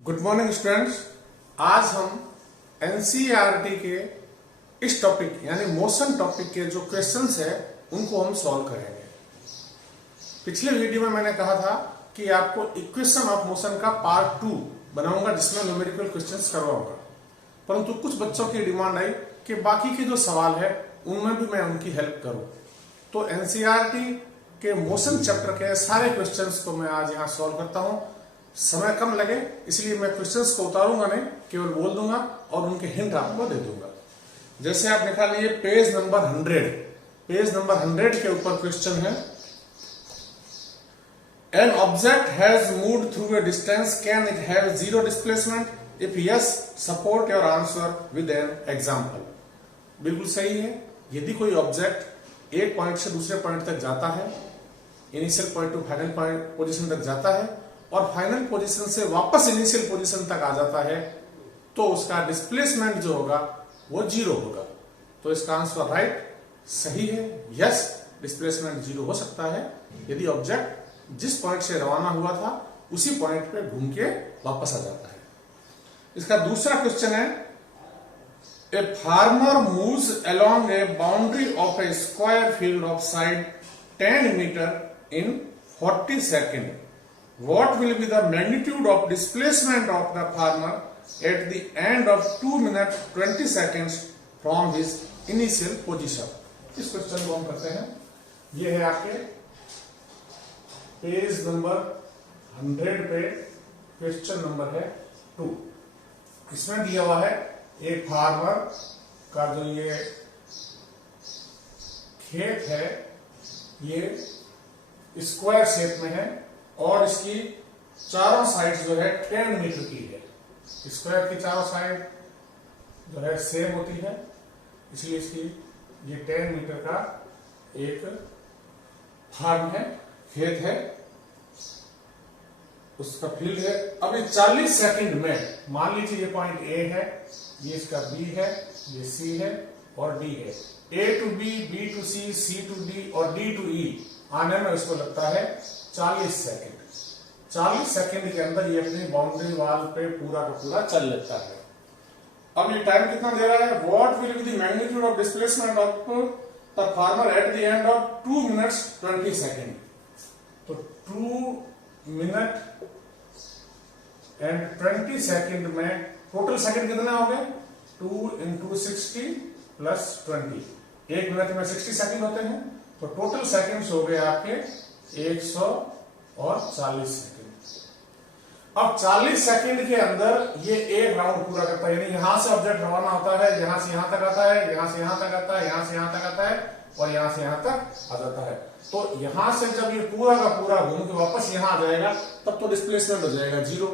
Good morning students. आज हम NCERT के इस टॉपिक यानी मोशन टॉपिक के जो क्वेश्चंस है उनको हम सॉल्व करेंगे। पिछले वीडियो में मैंने कहा था कि आपको इक्वेशन ऑफ मोशन का पार्ट 2 बनाऊंगा जिसमें न्यूमेरिकल क्वेश्चंस करवाऊंगा, परंतु कुछ बच्चों की डिमांड आई कि बाकी के जो सवाल है उनमें भी मैं उनकी हेल्प करूं। तो एनसीईआरटी के मोशन चैप्टर के सारे क्वेश्चंस को मैं आज यहाँ सॉल्व करता हूँ। समय कम लगे इसलिए मैं क्वेश्चंस को उतारूंगा नहीं, केवल बोल दूंगा और उनके हिंट आपको दे दूंगा। जैसे आप निकाल लीजिए पेज नंबर 100। पेज नंबर 100 के ऊपर क्वेश्चन है, an object has moved through a distance, can it have zero displacement? If yes, support your answer with an example. बिल्कुल सही है। यदि कोई ऑब्जेक्ट एक पॉइंट से दूसरे पॉइंट तक जाता है, initial point two final point position तक जाता है और फाइनल पोजीशन से वापस इनिशियल पोजीशन तक आ जाता है, तो उसका डिस्प्लेसमेंट जो होगा वो जीरो होगा। तो इसका आंसर राइट सही है। यस, डिस्प्लेसमेंट जीरो हो सकता है यदि ऑब्जेक्ट जिस पॉइंट से रवाना हुआ था उसी पॉइंट पे घूम के वापस आ जाता है। इसका दूसरा क्वेश्चन है, a farmer moves along a boundary of a square field of side 10 metre in 40 second. What will be the magnitude of displacement of the farmer at the end of 2 minutes 20 seconds from his initial position? इस question को हम करते हैं। ये है आपके page number 100 पे question number है 2। इसमें दिया हुआ है एक फार्मर का जो ये खेत है ये स्क्वायर शेप में है और इसकी चारों साइड जो है 10 मीटर की है। स्क्वायर की चारों साइड जो है सेम होती है, इसलिए इसकी ये 10 मीटर का एक फार्म है, खेत है, उसका फील्ड है। अब ये 40 सेकंड में, मान लीजिए ये पॉइंट ए है, ये इसका बी है, ये सी है और डी है। A to B, B to C, C to D और डी टू ई आने में इसको लगता है 40 सेकंड। 40 सेकंड के अंदर ये अपनी बाउंड्री वॉल पे पूरा का पूरा चल लेता है। अब ये टाइम कितना दे रहा है? What will be the magnitude of displacement of the farmer eight the end of 2 minutes 20 second. तो 2 मिनट एंड 20 सेकंड में टोटल सेकंड कितने हो गए? 2 into 60 प्लस 20। एक मिनट में 60 सेकंड होते हैं, तो टोटल सेकंड्स हो गए आपके 140 सेकंड। अब 40 सेकंड के अंदर ये एक राउंड पूरा करता है, यानी यहां से ऑब्जेक्ट रवाना होता है, यहां से यहां तक आता है, यहां से यहां तक आता है, यहां से यहां तक आता है और यहां से यहां तक आ जाता है। तो यहां से जब ये पूरा का पूरा घूम के वापस यहां आ जाएगा तब तो डिस्प्लेसमेंट हो जाएगा जीरो।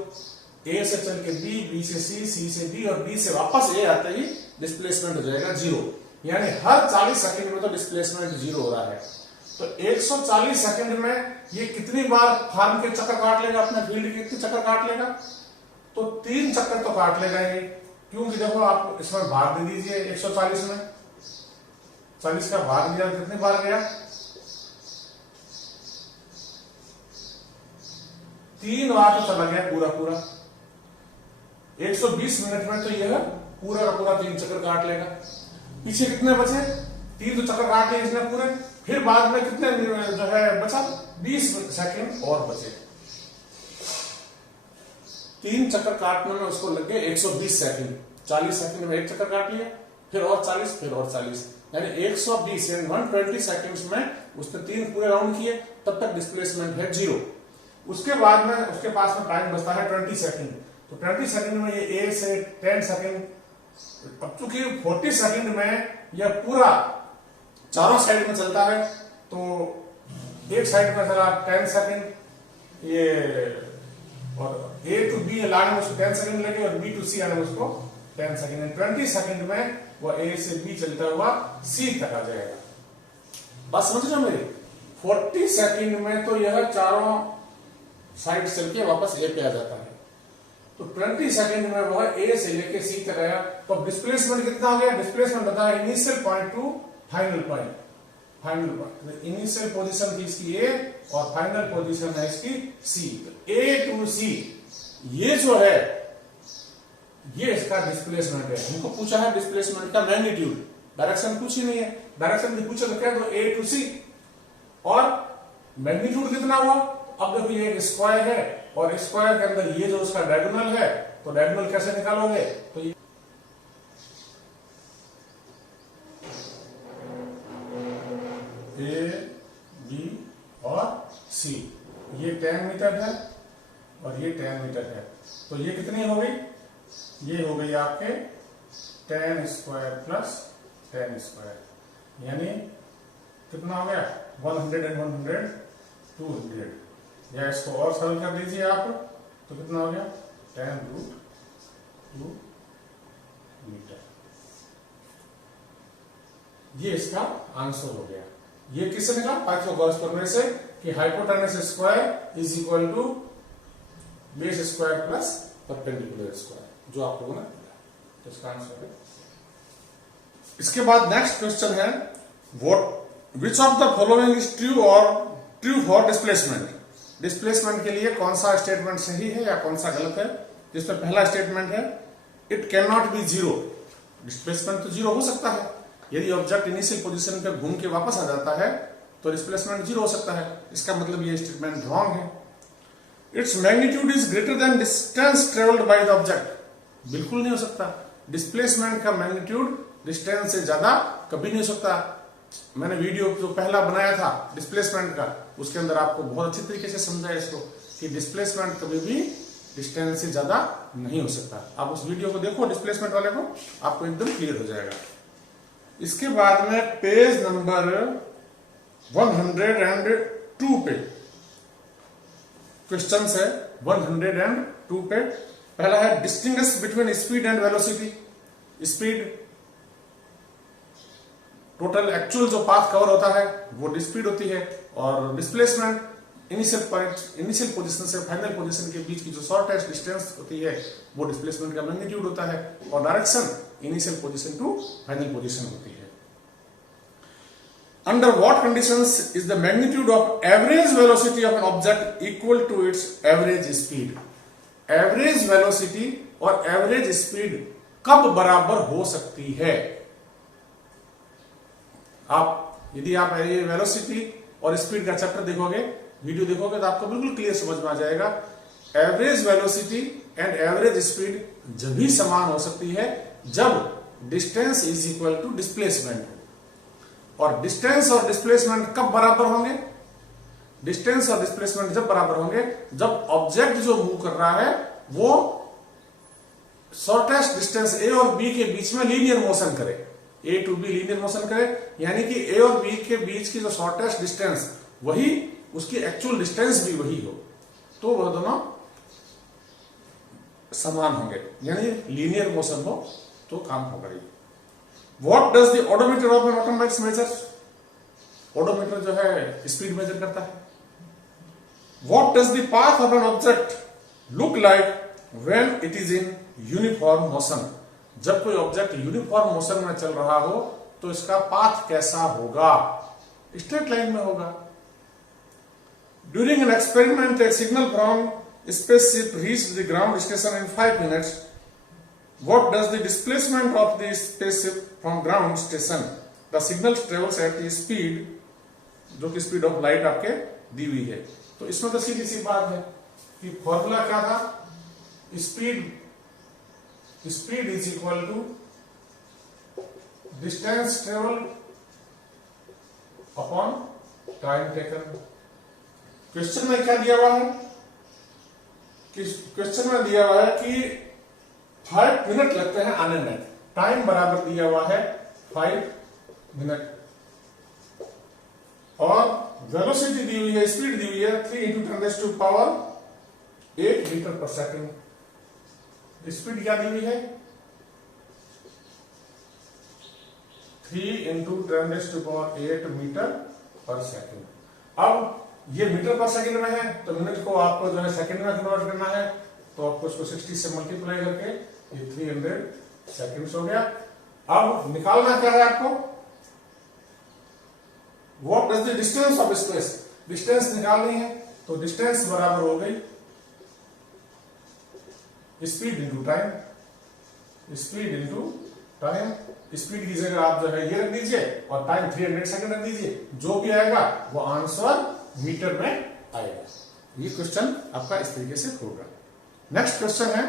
ए से चल के बी, बी से सी, सी से डी और डी से वापस ए आते ही डिस्प्लेसमेंट हो जाएगा जीरो। यानी हर 40 सेकंड में तो डिस्प्लेसमेंट जीरो हो रहा है। तो 140 सेकंड में ये कितनी बार फार्म के चक्कर काट लेगा, अपने फील्ड के कितने चक्कर काट लेगा? तो 3 चक्कर तो काट लेगा ये, क्योंकि देखो आप इसमें भाग दे दीजिए 140 में, 40 का भाग दिया कितनी बार गया? 3 बार तो चला गया पूरा पूरा। 120 मिनट में तो यह पूरा का पूरा 3 चक्कर काट लेगा। पीछे कितने बचे? 3 तो चक्कर काट लिए इसने पूरे, फिर बाद में कितने जो है बचा? 20 सेकंड और बचे। 3 चक्कर काटने में उसको लग गए 120 सेकंड। 40 सेकंड में एक चक्कर काट लिया, फिर और 40, फिर और 40, यानी 120 यानी 120 सेकंड्स में उसने 3 पूरे राउंड किए, तब तक डिस्प्लेसमेंट है जीरो। उसके बाद में उसके पास में टाइम बचता है 20 सेकंड। तो 20 सेकंड में ये ए से 10 सेकंड, अब चूंकि 40 सेकंड में यह पूरा चारों साइड में चलता है, तो एक साइड में चला 10 सेकंड ये, और ए टू बी लाने में उसको 10 सेकंड लगे और बी टू सी आने में उसको 10 सेकंड। 20 सेकंड में वह ए से बी चलता हुआ सी तक आ जाएगा। बात समझ रहे हो मेरी? 40 सेकंड में तो यह चारों साइड चल के वापस ए पे आ जाता है। तो 20 सेकंड में वह ए से लेके सी तक आया। तो डिस्प्लेसमेंट कितना हो गया? डिस्प्लेसमेंट बताया initial point two final point. Final point initial position थी इसकी ए और फाइनल पोजीशन है इसकी सी। ए टू सी ये जो है ये इसका डिस्प्लेसमेंट है। हमको पूछा है डिस्प्लेसमेंट का मैग्नीट्यूड, डायरेक्शन कुछ ही नहीं है। डायरेक्शन भी पूछा तो क्या, तो ए टू सी, और मैग्नीट्यूड कितना हुआ। अब देखो ये एक स्क्वायर है और स्क्वायर के अंदर ये जो उसका डायगोनल है, तो डायगोनल कैसे निकालोगे, तो ये ए बी और सी, ये 10 मीटर है और ये 10 मीटर है, तो ये कितनी हो गई, ये हो गई आपके 10 स्क्वायर प्लस 10 स्क्वायर, यानी कितना हो गया 100 एंड 100 200, या इसको और सरल कर दीजिए आप, तो कितना हो गया 10√2 मीटर। ये इसका आंसर हो गया। ये किसने कहा, पाइथागोरस प्रमेय से, कि hypotenuse square is equal to base square plus perpendicular square, जो आप लोगों ने पढ़ा, तो इसका आंसर है। इसके बाद नेक्स्ट क्वेश्चन है, what which of the following is true और ट्रू फॉर डिस्प्लेसमेंट। डिस्प्लेसमेंट के लिए कौन सा स्टेटमेंट सही है या कौन सा गलत है। जिसमें पहला स्टेटमेंट है, it can not be zero. Displacement तो जीरो हो सकता है, यदि ऑब्जेक्ट इनिशियल पोजीशन पे घूम के वापस आ जाता है तो डिस्प्लेसमेंट जीरो हो सकता है। इसका मतलब ये स्टेटमेंट रॉन्ग है। Its magnitude is greater than distance travelled by the object, बिल्कुल नहीं हो सकता। डिस्प्लेसमेंट का मैग्नीट्यूड डिस्टेंस से ज्यादा कभी नहीं हो सकता। मैंने वीडियो जो पहला बनाया था डिस्प्लेसमेंट का, उसके अंदर आपको बहुत अच्छी तरीके से समझाया इसको, कि डिस्प्लेसमेंट कभी भी डिस्टेंस से ज्यादा नहीं हो सकता। आप उस वीडियो को देखो डिस्प्लेसमेंट वाले को, आपको एकदम क्लियर हो जाएगा। इसके बाद में पेज नंबर 102 पे क्वेश्चन है, 102 पे पहला है, distinguish between speed and velocity. Speed total actual जो पाथ कवर होता है वो स्पीड होती है, और displacement initial point, initial position से फाइनल पोजीशन के बीच की जो शॉर्टेस्ट डिस्टेंस होती है वो डिस्प्लेसमेंट का मैग्नीट्यूड होता है, और direction initial position to final position होती है। Under what conditions is the magnitude of average velocity of an object equal to its average speed? Average velocity और average speed कब बराबर हो सकती है? आप यदि आप ये वेलोसिटी और स्पीड का चैप्टर देखोगे, वीडियो देखोगे, तो आपको बिल्कुल क्लियर समझ में आ जाएगा। Average velocity and average speed जब भी समान हो सकती है जब distance is equal to displacement. और डिस्टेंस और डिस्प्लेसमेंट कब बराबर होंगे? डिस्टेंस और डिस्प्लेसमेंट जब बराबर होंगे जब ऑब्जेक्ट जो मूव कर रहा है वो शॉर्टेस्ट डिस्टेंस ए और बी के बीच में लीनियर मोशन करे, ए टू बी लीनियर मोशन करे, यानी कि ए और बी के बीच की जो शॉर्टेस्ट डिस्टेंस वही उसकी एक्चुअल डिस्टेंस भी वही हो, तो वह दोनों समान होंगे, यानी लीनियर मोशन हो तो काम होगा। What does the odometer of an automobile measure? Odometer जो है स्पीड मेजर करता है। What does the path of an object look like when it is in uniform motion? जब कोई ऑब्जेक्ट यूनिफॉर्म मोशन में चल रहा हो तो इसका पाथ कैसा होगा? स्ट्रेट लाइन में होगा। During an experiment, a signal from spaceship reached the ground station in 5 minutes. What does the displacement of the spaceship from ground station? The signal travels at the speed, जो कि speed of light आपके दी हुई है। तो इसमें तो सीधी सी बात है कि फॉर्मूला क्या था, speed is equal to distance travel upon time taken. Question में क्या दिया हुआ है? क्वेश्चन में दिया हुआ है कि 5 मिनट लगते हैं आने में, टाइम बराबर दिया हुआ है 5 मिनट, और वेलोसिटी दी हुई है, स्पीड दी हुई है 3 × 10⁸ मीटर पर सेकंड। स्पीड क्या दी हुई है? 3 × 10⁸ मीटर पर सेकंड। अब ये मीटर पर सेकंड में है तो मिनट को आपको जो है सेकंड में कन्वर्ट करना है, तो आपको इसको 60 से मल्टीप्लाई करके ये 300 सेकंड्स हो गया। अब निकालना क्या है आपको? What does the distance of space? Distance निकालनी है, तो डिस्टेंस बराबर हो गई speed into time. Speed into time. Speed की जगह आप जो है ये रख दीजिए और टाइम 300 सेकंड रख दीजिए, जो भी आएगा वो आंसर मीटर में आएगा। ये क्वेश्चन आपका इस तरीके से होगा। नेक्स्ट क्वेश्चन है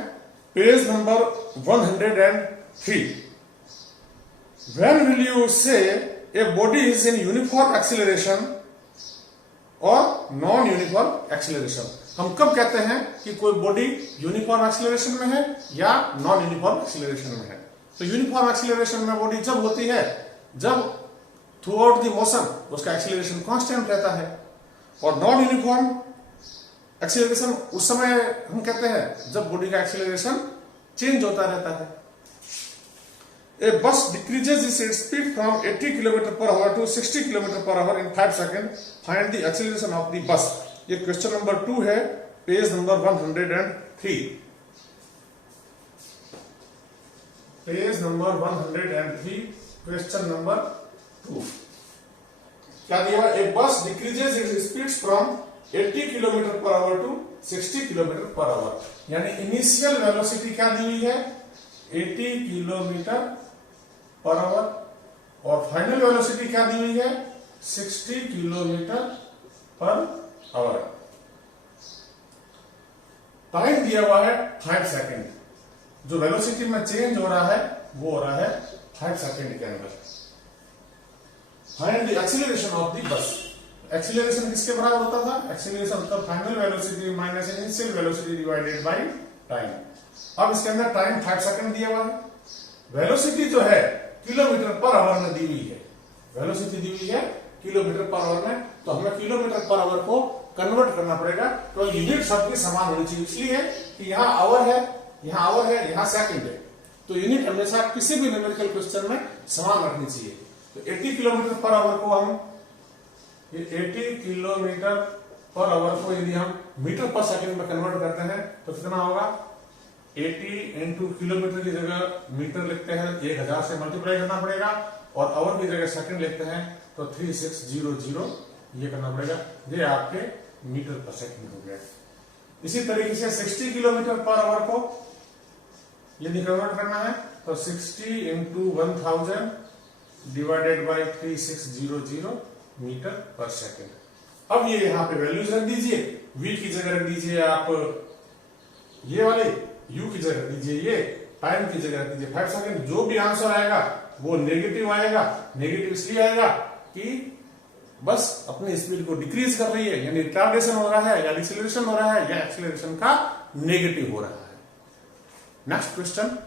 page number 103। When will you say a body is in uniform acceleration और नॉन यूनिफॉर्म एक्सीलरेशन? हम कब कहते हैं कि कोई बॉडी यूनिफॉर्म एक्सीलरेशन में है या नॉन यूनिफॉर्म एक्सीलरेशन में है? तो यूनिफॉर्म एक्सीलरेशन में बॉडी जब होती है जब थ्रू आउट द मोशन उसका एक्सीलरेशन कांस्टेंट रहता है, और नॉन यूनिफॉर्म एक्सीलरेशन उस समय हम कहते हैं जब बॉडी का एक्सीलरेशन चेंज होता रहता है। A bus decreases its speed from 80 km per hour to 60 km per hour in 5 seconds. Find the acceleration of the bus. ये क्वेश्चन नंबर 2 है, page number 103। Page number 103, question number 2। क्या दिया है? A bus decreases its speed from 80 km per hour to 60 km per hour। यानी initial velocity क्या दी हुई है? 80 kilometre per our, और फाइनल वेलोसिटी क्या दी हुई है? 60 किलोमीटर पर आवर। टाइम दिया हुआ है 5 सेकंड। जो वेलोसिटी में चेंज हो रहा है वो हो रहा है 5 सेकंड के अंदर। Find the acceleration of the bus. Acceleration किसके बराबर होता था? एक्सीलरेशन मतलब final velocity minus initial velocity divided by time. अब इसके अंदर टाइम 5 सेकंड दिया हुआ है, वेलोसिटी जो है किलोमीटर पर आवर में दी हुई है। वेलोसिटी दी हुई है किलोमीटर पर आवर में, तो हमें किलोमीटर पर आवर को कन्वर्ट करना पड़ेगा। तो यूनिट सबकी समान होनी चाहिए, इसलिए कि यहाँ आवर है, यहाँ आवर है, यहाँ सेकंड है, तो यूनिट हमेशा किसी भी न्यूमेरिकल क्वेश्चन में समान रखनी चाहिए। तो 80 किलोमीटर पर आवर को हम 80 किलोमीटर पर आवर को यदि हम मीटर पर सेकंड में कन्वर्ट करते हैं तो कितना होगा? 80 इंटू किलोमीटर की जगह मीटर लिखते हैं 1000 से मल्टीप्लाई करना पड़ेगा, और आवर की जगह सेकंड लिखते हैं तो 3600 ये करना पड़ेगा। ये आपके मीटर पर सेकंड हो गया। इसी तरीके से 60 किलोमीटर पर आवर को यदि कन्वर्ट करना है तो 60 into 1000 divided by 3600 metre per second. अब ये यहाँ पे वैल्यूज रख दीजिए, v की जगह रख दीजिए आप ये वाले, u की जगह रख दीजिए ये, टाइम की जगह रख दीजिए 5 सेकंड। जो भी आंसर आएगा वो नेगेटिव आएगा। नेगेटिव इसलिए आएगा कि बस अपनी स्पीड को डिक्रीज कर रही है, यानी रिटार्डेशन हो रहा है या एक्सीलरेशन हो रहा है या एक्सीलरेशन का नेगेटिव हो रहा है। Next question,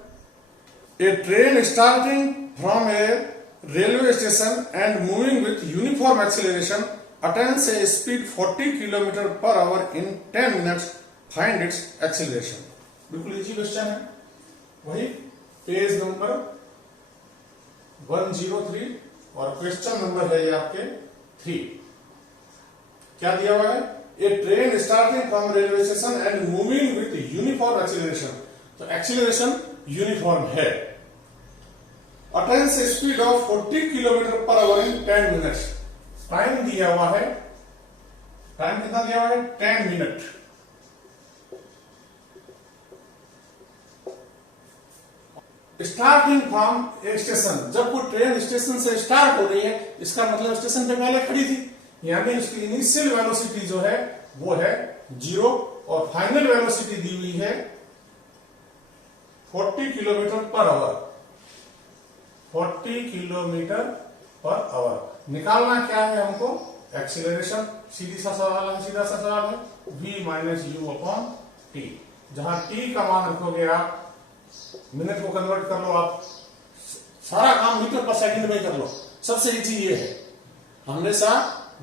A train starting from A railway station and moving with uniform acceleration attains A speed 40 kilometre per hour in 10 minutes, find its acceleration. बिल्कुल इजी क्वेश्चन है, वही पेज नंबर 103 और question number है ये आपके 3। क्या दिया हुआ है? A train starting from railway station and moving with uniform acceleration. तो एक्सीलरेशन यूनिफॉर्म है। Attains speed of 40 kilometre per hour in 10 minutes. Time दिया हुआ है, टाइम कितना दिया हुआ है? 10 minute. Starting from a station, जब कोई ट्रेन स्टेशन से स्टार्ट हो रही है इसका मतलब स्टेशन पे पहले खड़ी थी, यानी उसकी इनिशियल वेलोसिटी जो है वो है 0 और फाइनल वेलोसिटी दी हुई है 40 kilometre per our. 40 kilometre per our. निकालना क्या है हमको? एक्सीलरेशन। सीधी सा सवाल है, सीधा सा सवाल है, v minus you upon T. जहां t का मान रखोगे आप, मिनट को कन्वर्ट कर लो, आप सारा काम मीटर पर सेकंड में कर लो। सबसे इजी ये है, हमेशा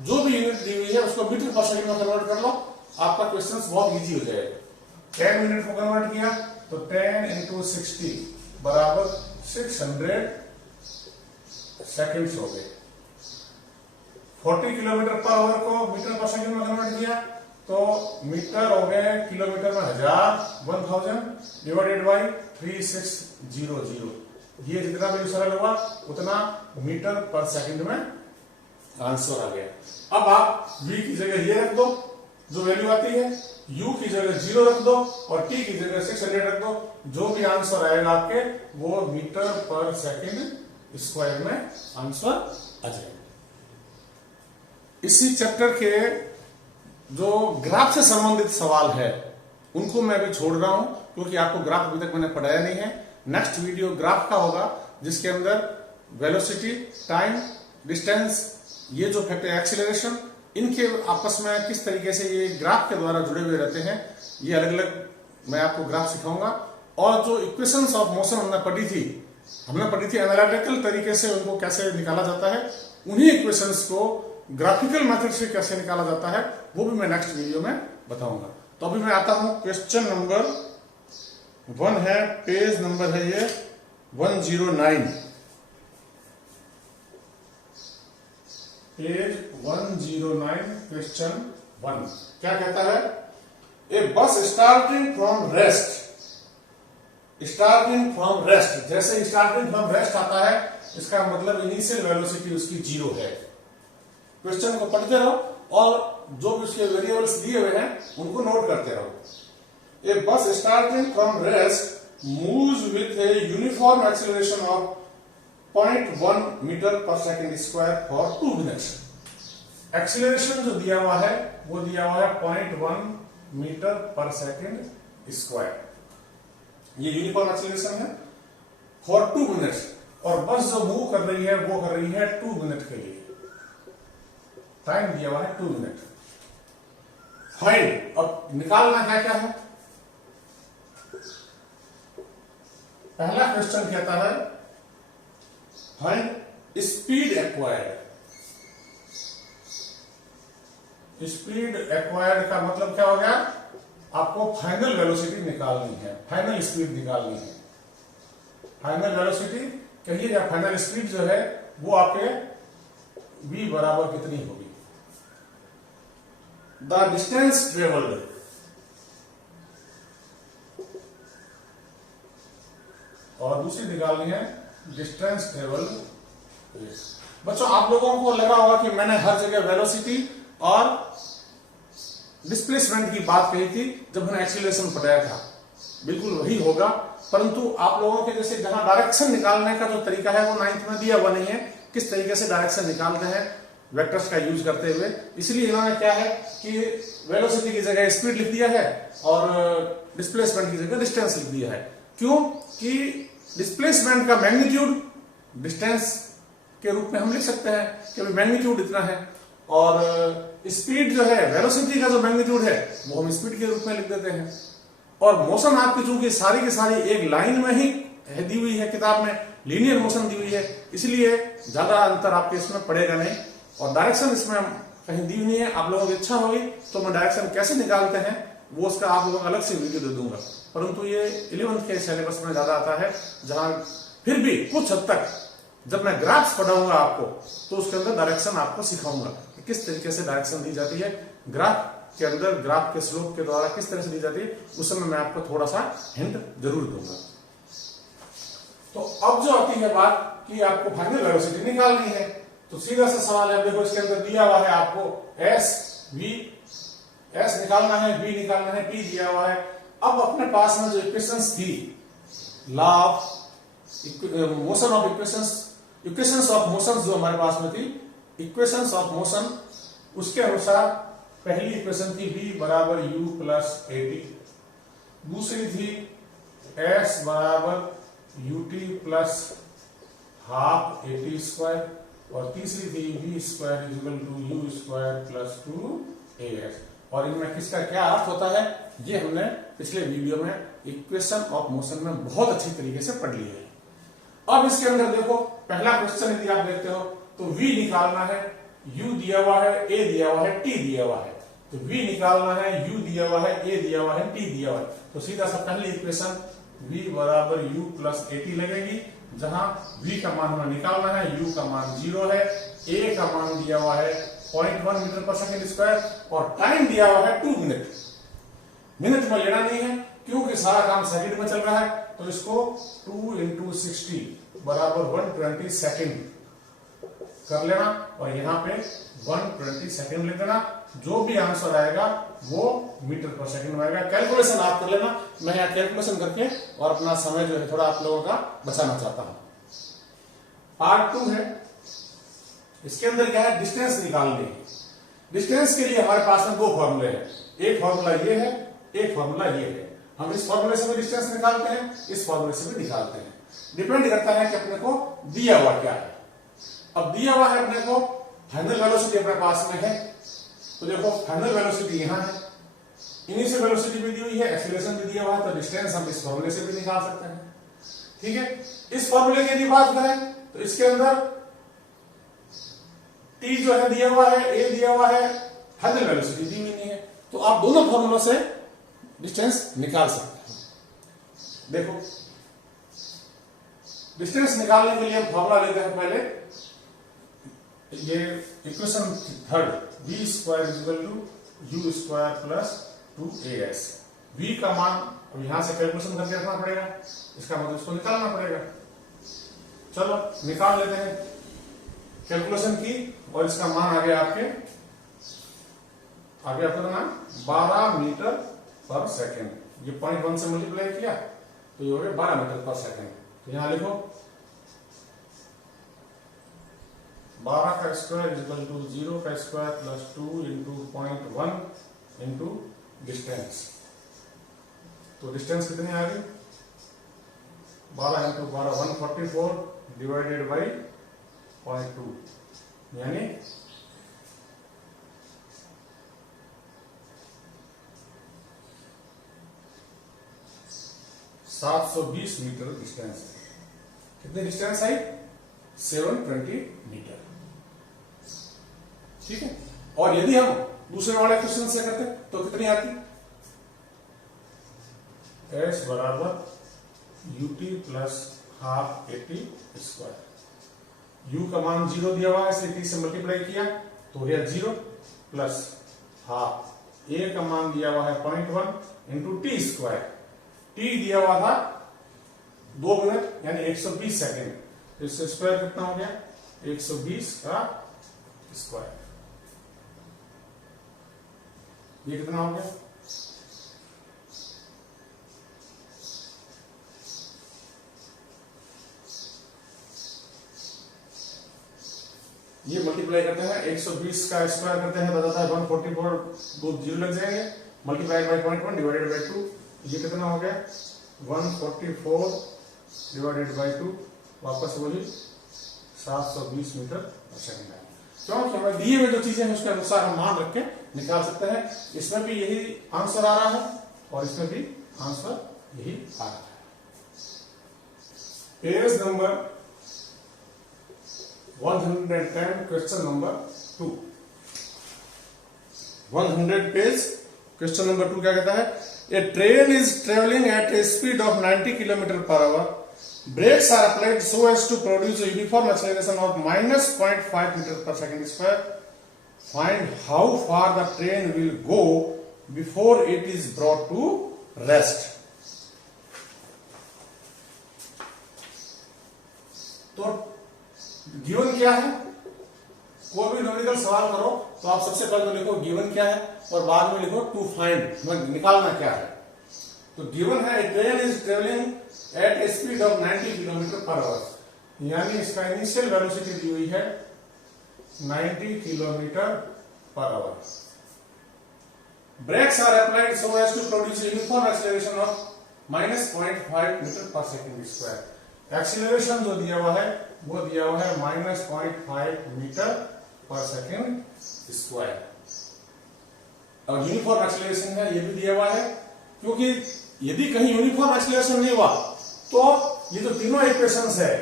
जो भी यूनिट दी हुई है उसको मीटर पर सेकंड में कन्वर्ट कर लो, आपका क्वेश्चन बहुत इजी हो जाएगा। 10 मिनट को कन्वर्ट किया तो 10 इंटू 60 बराबर 600 सेकंड्स हो गए। 40 किलोमीटर पर आवर को मीटर पर सेकंड में कन्वर्ट किया तो मीटर हो गए किलोमीटर में 1000 डिवाइडेड बाई 3600। ये जितना भी सरल हुआ उतना मीटर पर सेकंड में आंसर आ गया। अब आप v की जगह ये रख दो, जो वैल्यू आती है u की जगह 0 रख दो और t की जगह 600 रख दो, जो भी आंसर आएगा आपके वो मीटर पर सेकंड स्क्वायर में आंसर आ जाएगा। इसी चैप्टर के जो ग्राफ से संबंधित सवाल है उनको मैं अभी छोड़ रहा हूं, क्योंकि आपको ग्राफ अभी तक मैंने पढ़ाया नहीं है। नेक्स्ट वीडियो ग्राफ का होगा, जिसके अंदर वेलोसिटी, टाइम, डिस्टेंस, ये जो फैक्टर एक्सीलरेशन, इनके आपस में किस तरीके से ये ग्राफ के द्वारा जुड़े हुए रहते हैं, ये अलग अलग मैं आपको ग्राफ सिखाऊंगा। और जो इक्वेशंस ऑफ मोशन हमने पढ़ी थी एनालिटिकल तरीके से उनको कैसे निकाला जाता है, उन्हीं इक्वेशंस को ग्राफिकल मेथड से कैसे निकाला जाता है, वो भी मैं नेक्स्ट वीडियो में बताऊंगा। तो अभी मैं आता हूं क्वेश्चन नंबर 1 है, पेज नंबर है ये 109, पेज 109, क्वेश्चन 1 क्या कहता है? ए बस स्टार्टिंग फ्रॉम रेस्ट, जैसे स्टार्टिंग फ्रॉम रेस्ट आता है, इसका मतलब इनिशियल वेलोसिटी उसकी 0 है। क्वेश्चन को पढ़ते रहो और जो भी उसके वेरिएबल्स दिए हुए हैं उनको नोट करते रहो। A bus starting from rest moves with a uniform acceleration of 0.1 metre per second square for 2 minutes. Acceleration जो दिया हुआ है वो दिया हुआ है 0.1 मीटर पर सेकंड स्क्वायर, ये यूनिफॉर्म एक्सीलरेशन है फॉर 2 मिनट्स। और बस जो मूव कर रही है वो कर रही है 2 मिनट के लिए, टाइम दिया हुआ है 2 मिनट। फाइंड, और निकालना क्या क्या है? पहला क्वेश्चन कहता है find speed acquired. Speed acquired का मतलब क्या हो गया? आपको फाइनल वेलोसिटी निकालनी है, फाइनल स्पीड निकालनी है। फाइनल वेलोसिटी कहिए या फाइनल स्पीड जो है वो आपके v बराबर कितनी होगी? द डिस्टेंस ट्रेवल्ड, और दूसरी निकालनी है डिस्टेंस ट्रेवल्ड। बच्चों आप लोगों को लगा होगा कि मैंने हर जगह वेलोसिटी और डिस्प्लेसमेंट की बात कही थी जब मैंने एक्सीलरेशन पढ़ाया था, बिल्कुल वही होगा, परंतु आप लोगों के जैसे जहां डायरेक्शन निकालने का जो तरीका है वो 9th में दिया हुआ नहीं है, किस तरीके से डायरेक्शन निकालते हैं वेक्टर्स का यूज करते हुए। इसलिए इन्होंने क्या है कि वेलोसिटी की जगह स्पीड लिख दिया है और डिस्प्लेसमेंट की जगह डिस्टेंस लिख दिया है। क्यों? कि डिस्प्लेसमेंट का मैग्नीट्यूड डिस्टेंस के रूप में हम लिख सकते हैं कि मैग्नीट्यूड इतना है, और स्पीड जो है वेलोसिटी का जो मैग्नीट्यूड है वो हम स्पीड के रूप में लिख देते हैं। और मोशन आपकी चूंकि सारी की सारी एक लाइन में ही दी हुई है, किताब में लीनियर मोशन दी हुई है, इसलिए ज्यादा अंतर आपके इसमें पड़ेगा नहीं। और डायरेक्शन इसमें कहीं दी नहीं है, आप लोगों की इच्छा होगी तो मैं डायरेक्शन कैसे निकालते हैं वो उसका आप लोगों को अलग से वीडियो दे दूंगा, परंतु ये 11th के सिलेबस में ज्यादा आता है, जहां फिर भी कुछ हद तक जब मैं ग्राफ्स पढ़ाऊंगा आपको तो उसके अंदर डायरेक्शन आपको सिखाऊंगा कि किस तरीके से डायरेक्शन दी जाती है, ग्राफ के अंदर ग्राफ के स्लोप के द्वारा किस तरह से दी जाती है, उस समय मैं आपको थोड़ा सा हिंट जरूर दूंगा। तो अब जो आती है बात कि आपको फाइनल वेलोसिटी निकालनी है, तो सीधा सा सवाल है, देखो इसके अंदर दिया हुआ है आपको एस निकालना है, v निकालना है, t दिया हुआ है। अब अपने पास में जो इक्वेशंस थी, law of motion of equations of motion जो हमारे पास में थी, इक्वेशंस ऑफ मोशन, उसके अनुसार पहली इक्वेशन थी v बराबर u प्लस at, दूसरी थी s बराबर ut plus half at square, और तीसरी थी v square equal to u square plus 2as। और इनमें किसका क्या अर्थ होता है ये हमने पिछले वीडियो में इक्वेशन ऑफ मोशन में बहुत अच्छी तरीके से पढ़ लिया है। अब इसके अंदर देखो पहला क्वेश्चन यदि आप देखते हो तो v निकालना है, u दिया हुआ है, a दिया हुआ है, t दिया हुआ है। तो v निकालना है, u दिया हुआ है, a दिया हुआ है, t दिया हुआ है, तो सीधा सा पहली इक्वेशन v बराबर u प्लस at लगेगी, जहां v का मान हमें निकालना है, u का मान 0 है, a का मान दिया हुआ है 0.1 मीटर पर सेकंड स्क्वायर, और टाइम दिया हुआ है 2 मिनट। मिनट में लेना नहीं है क्योंकि सारा काम सेकंड में चल रहा है, तो इसको 2 × 60 बराबर 120 सेकंड कर लेना, और यहाँ पे 120 सेकंड लिख देना। जो भी आंसर आएगा वो मीटर पर सेकंड में आएगा। कैलकुलेशन आप कर लेना, मैं यहाँ कैलकुलेशन करके और अपना समय जो है थोड़ा आप लोगों का बचाना चाहता हूं। पार्ट 2 है, इसके अंदर क्या है, डिस्टेंस निकालनी है। डिस्टेंस के लिए हमारे पास में दो फॉर्मूले हैं, एक फॉर्मूला ये है, एक फॉर्मूला ये है। हम इस फॉर्मूले से भी डिस्टेंस निकालते हैं, इस फॉर्मूले से भी निकालते हैं। डिपेंड करता है कि अपने को दिया हुआ क्या है। अब दिया हुआ है अपने को फाइनल वेलोसिटी अपने पास में है, तो देखो फाइनल वेलोसिटी यहां है, इनिशियल वेलोसिटी भी दी हुई है, एक्सीलरेशन भी दिया हुआ है, तो डिस्टेंस हम इस फॉर्मूले से भी निकाल सकते हैं। ठीक है, इस फॉर्मूले की यदि बात करें तो इसके अंदर टी जो है दिया हुआ है, ए दिया हुआ है, फाइनल वेलोसिटी दी हुई नहीं है, तो आप दोनों फॉर्मूलों से डिस्टेंस निकाल सकते हैं। देखो डिस्टेंस निकालने के लिए हम फॉर्मूला लेते हैं पहले, ये equation third, v square equal to u square plus 2as। v का मान अब यहां से कैलकुलेशन करके रखना पड़ेगा, इसका मतलब इसको निकालना पड़ेगा। चलो निकाल लेते हैं, कैलकुलेशन की और इसका मान आ गया आपके, आगे आपका नाम 12 मीटर पर सेकेंड। ये 0.1 से मल्टीप्लाई किया तो ये हो गया 12 मीटर पर सेकेंड। तो यहां लिखो 12 का स्क्वायर इक्वल टू 0 का square plus 2 into 0.1 into distance. तो डिस्टेंस कितनी आ गई, 12 इंटू 12 144 डिवाइडेड बाई 0.2 यानी 720 मीटर डिस्टेंस। कितनी डिस्टेंस आई, 720 मीटर। ठीक है, और यदि हम दूसरे वाले क्वेश्चन से करते तो कितनी आती, s बराबर ut plus half 80 square. u का मान 0 दिया हुआ है, इसे t से मल्टीप्लाई किया तो हो गया 0 प्लस हाफ, a का मान दिया हुआ है 0.1 इंटू टी स्क्वायर। टी दिया हुआ था 2 मिनट यानी 120 सेकेंड, तो इससे स्क्वायर कितना हो गया, 120 का स्क्वायर। ये कितना हो गया, ये मल्टीप्लाई करते हैं 120 का स्क्वायर करते हैं तो जाता है 144, दो जीरो लग जाएंगे, मल्टीप्लाई बाय 0.1 डिवाइडेड बाय 2, ये कितना हो गया 144 डिवाइडेड बाय 2, वापस वही 720 मीटर पर सेकंड है। क्योंकि हमें दिए हुए जो चीजें हैं उसके अनुसार हम मान रख के निकाल सकते हैं। इसमें भी यही आंसर आ रहा है और इसमें भी आंसर यही आ रहा है। Page number 110, question number 2। 100 page, question number 2 क्या कहता है, a train is travelling at a speed of 90 kilometre per hour, brakes are applied so as to produce a uniform acceleration of minus 0.5 meter per second square. Find how far the train will go before it is brought to rest. तो given क्या है, कोई भी numerical सवाल करो तो आप सबसे पहले तो लिखो गिवन क्या है और बाद में लिखो टू फाइंड, निकालना क्या है। तो गिवन है a train is travelling at a speed of 90 kilometre per hour, यानी इसका इनिशियल वेलोसिटी दी हुई है 90 kilometre per hour. Brakes are applied so as to produce uniform acceleration of minus 0.5 metre per second square. Acceleration जो दिया हुआ है वो दिया हुआ है minus 0.5 metre per second square, और यूनिफॉर्म एक्सीलरेशन है ये भी दिया हुआ है, क्योंकि यदि कहीं यूनिफॉर्म एक्सीलरेशन नहीं हुआ तो ये जो तीनों इक्वेशंस है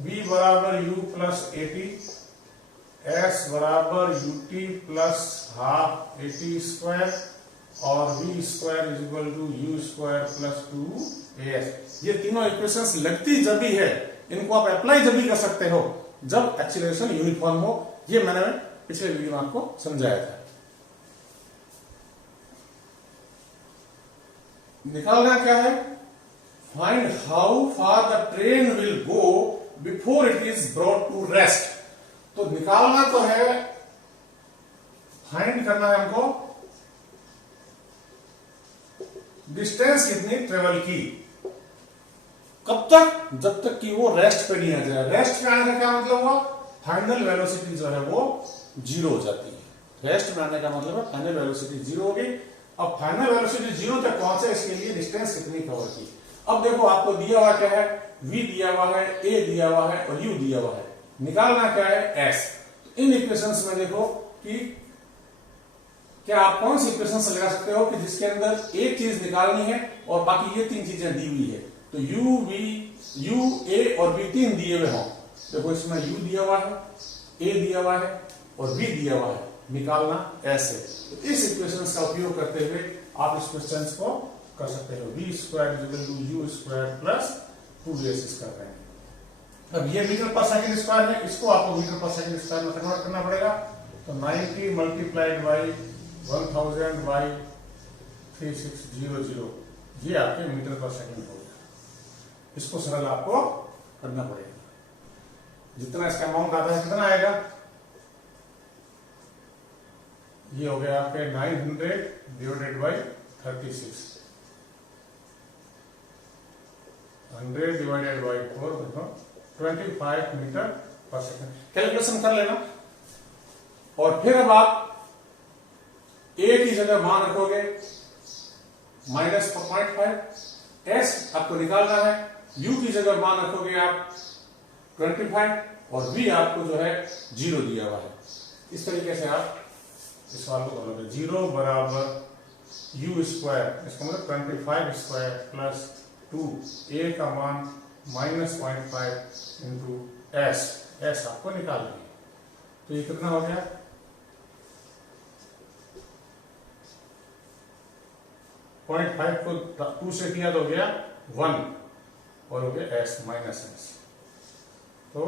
v बराबर u प्लस 80, s बराबर ut प्लस हाफ 80 स्क्वायर और v square is equal to u square plus 2as, ये तीनों इक्वेशंस लगती जब भी है, इनको आप अप्लाई जब भी कर सकते हो जब एक्सीलरेशन यूनिफॉर्म हो। ये मैंने पिछले वीडियो में आपको समझाया था। निकालना क्या है, find how far the train will go before it is brought to rest. तो निकालना तो है फाइंड करना है हमको डिस्टेंस कितनी ट्रेवल की, कब तक, जब तक कि वो रेस्ट पे नहीं आ जाए। रेस्ट पे आने का क्या मतलब हुआ, फाइनल वेलोसिटी जो है वो जीरो हो जाती है। रेस्ट में आने का मतलब है फाइनल वेलोसिटी जीरो हो गई। अब फाइनल वेलोसिटी जीरो तक पहुंचे, इसके लिए डिस्टेंस कितनी कवर की। अब देखो आपको दिया हुआ क्या है, v दिया हुआ है, a दिया हुआ है और u दिया हुआ है, निकालना क्या है s। इन इक्वेशंस में देखो कि क्या आप कौन सी इक्वेशन से लगा सकते हो कि जिसके अंदर एक चीज निकालनी है और बाकी ये तीन चीजें दी हुई है। तो u, v, u, a और b तीन दिए हुए हों। देखो इसमें u दिया हुआ है, a दिया हुआ है और b दिया हुआ है, निकालना s है। तो इस इक्वेशन का उपयोग करते हुए आप इस क्वेश्चन को कर सकते हो। v square equal to u square plus 2s कर रहे हैं। अब ये मीटर पर सेकंड स्क्वायर है, इसको आपको मीटर पर सेकंड स्क्वायर में कन्वर्ट करना पड़ेगा। तो 90 मल्टीप्लाइड बाई 1000 बाई 3600, ये आपके मीटर पर सेकंड हो गया। इसको सरल आपको करना पड़ेगा। जितना इसका अमाउंट आता है कितना आएगा, ये हो गया आपके 900 डिवाइडेड बाई 36, 100 डिवाइडेड बाई 4, देखो 25 मीटर पर सेकंड। कैलकुलेशन कर लेना और फिर अब आप a की जगह मान रखोगे -0.5, s आपको निकालना है, u की जगह मान रखोगे आप 25 और v आपको जो है 0 दिया हुआ है। इस तरीके से आप इस सवाल को करोगे। 0 बराबर u स्क्वायर, इसका मतलब 25 स्क्वायर प्लस 2, a का मान -0.5 इंटू s आपको निकालना है। तो ये कितना हो गया, 0.5 को 2 से किया तो हो गया 1 और हो गया s माइनस s। तो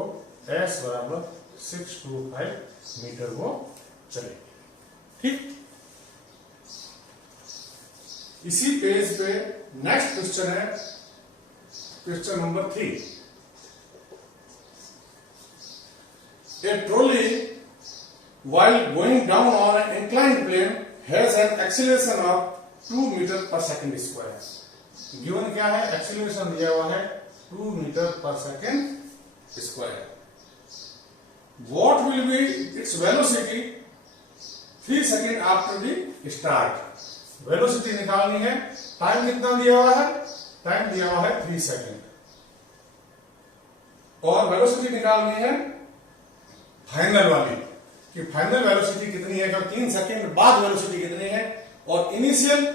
s बराबर 625 मीटर वो चलेगी। ठीक, इसी पेज पे नेक्स्ट क्वेश्चन है, question number 3। A trolley while going down on an inclined plane has an acceleration of 2 metre per second square. Given क्या है, एक्सीलरेशन दिया हुआ है 2 metre per second square. What will B its velocity 3 second after the start. Velocity निकालनी है, time कितना दिया हुआ है, टाइम दिया हुआ है 3 सेकंड और वेलोसिटी निकालनी है फाइनल वाली, कि फाइनल वेलोसिटी कितनी है, 3 सेकंड बाद वेलोसिटी कितनी है। और initial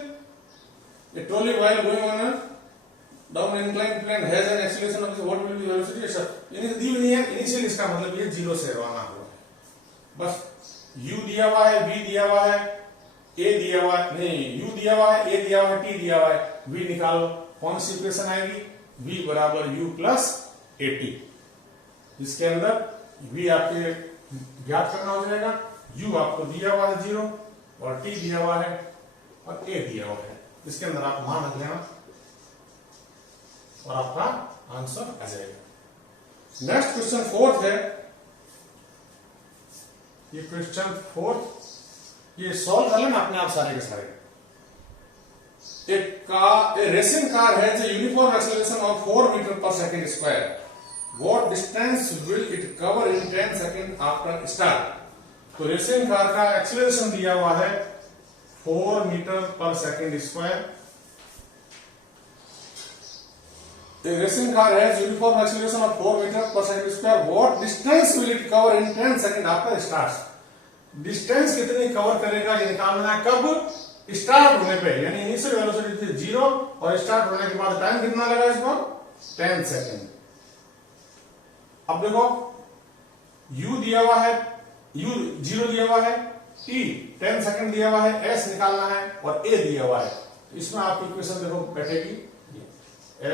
trolley while going on down inclined plane has an acceleration of what will be velocity. Sir दी नहीं है इनिशियल, इसका मतलब ये 0 से रवाना हुआ है। बस u दिया हुआ है, v दिया हुआ है, a दिया हुआ है, नहीं u दिया हुआ है, a दिया हुआ है, t दिया हुआ है, v निकालो। कौन सी इक्वेशन आएगी, v बराबर u प्लस at, जिसके अंदर v आपके ज्ञात करना हो जाएगा, u आपको दिया हुआ है 0 और t दिया हुआ है और a दिया हुआ है। इसके अंदर आप मान रख लेना और आपका आंसर आ जाएगा। नेक्स्ट क्वेश्चन 4 है, ये क्वेश्चन 4 ये सॉल्व कर लेना अपने आप सारे के सारे। A racing car has a uniform acceleration of 4 meter per second square. What distance will it cover in 10 seconds after start? तो रेसिंग कार का एक्सीलरेशन दिया हुआ है 4 metre per second square. A racing car has uniform acceleration of 4 meter per second square. What distance will it cover in 10 seconds after start? Distance कितनी cover करेगा ये निकालना है कब, स्टार्ट होने पे, यानी इनिशियल वेलोसिटी थी 0 और स्टार्ट होने के बाद टाइम कितना लगा इसको 10 सेकंड। अब देखो u दिया हुआ है, u 0 दिया हुआ है, t 10 सेकंड दिया हुआ है, s निकालना है और a दिया हुआ है। तो इसमें आपकी इक्वेशन देखो बैठेगी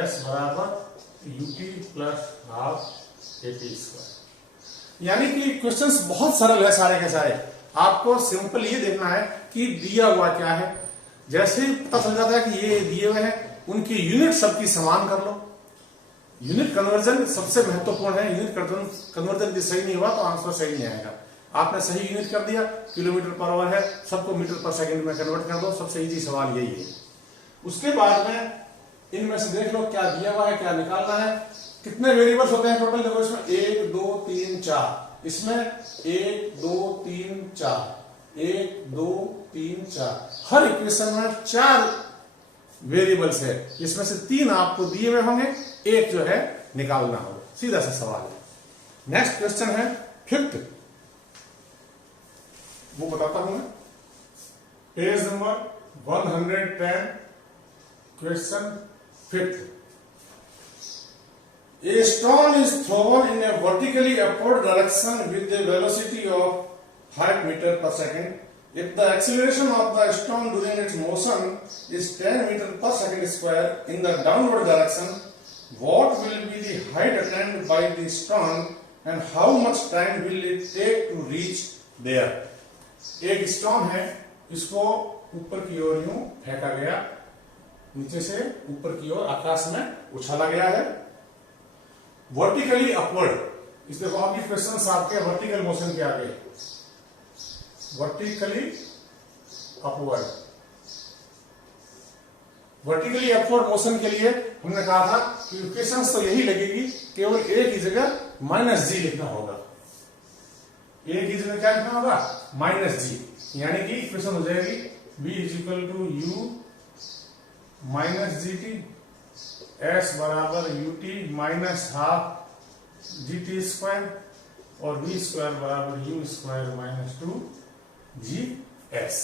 s बराबर ut plus half at square. यानी कि क्वेश्चंस बहुत सरल है सारे के सारे। आपको सिंपल ये देखना है कि दिया हुआ क्या है, जैसे ही पता चल जाता है कि ये दिए हुए हैं, उनकी यूनिट सबकी समान कर लो। यूनिट कन्वर्जन सबसे महत्वपूर्ण है। यूनिट कन्वर्जन यदि सही नहीं हुआ तो आंसर सही नहीं आएगा। आपने सही यूनिट कर दिया, किलोमीटर पर आवर है, सबको मीटर पर सेकंड में कन्वर्ट कर दो। सबसे इजी सवाल यही है। उसके बाद में इनमें से देख लो क्या दिया हुआ है, क्या निकालना है। कितने वेरिएबल्स होते हैं टोटल? देखो इसमें 1 2 3 4, इसमें 1 2 3 4, 1 2 3 4, हर इक्वेशन में 4 वेरिएबल्स है। इसमें से 3 आपको दिए हुए होंगे, एक जो है निकालना होगा। सीधा सा सवाल है। नेक्स्ट क्वेश्चन है 5th, वो बताता हूं मैं। Page number 110, question 5th। A stone is thrown in a vertically upward direction with a velocity of 5 meter per second. If the acceleration of the stone during its motion is 10 meter per second square in the downward direction, what will be the height attained by the stone and how much time will it take to reach there? एक stone है, इसको ऊपर की ओर यूं फेंका गया, नीचे से ऊपर की ओर आकाश में उछाला गया है वर्टिकली अपवर्ड। इस देखो आपकी क्वेश्चन आपके वर्टिकल मोशन के आगे, vertically upward. Vertically upward motion के लिए हमने कहा था कि इक्वेशन तो यही लगेगी, केवल एक ही जगह -g लिखना होगा। एक ही जगह क्या लिखना होगा? -g, यानी कि इक्वेशन हो जाएगी v = u -gt, s बराबर ut -12 gt² और v² बराबर u² -2gs।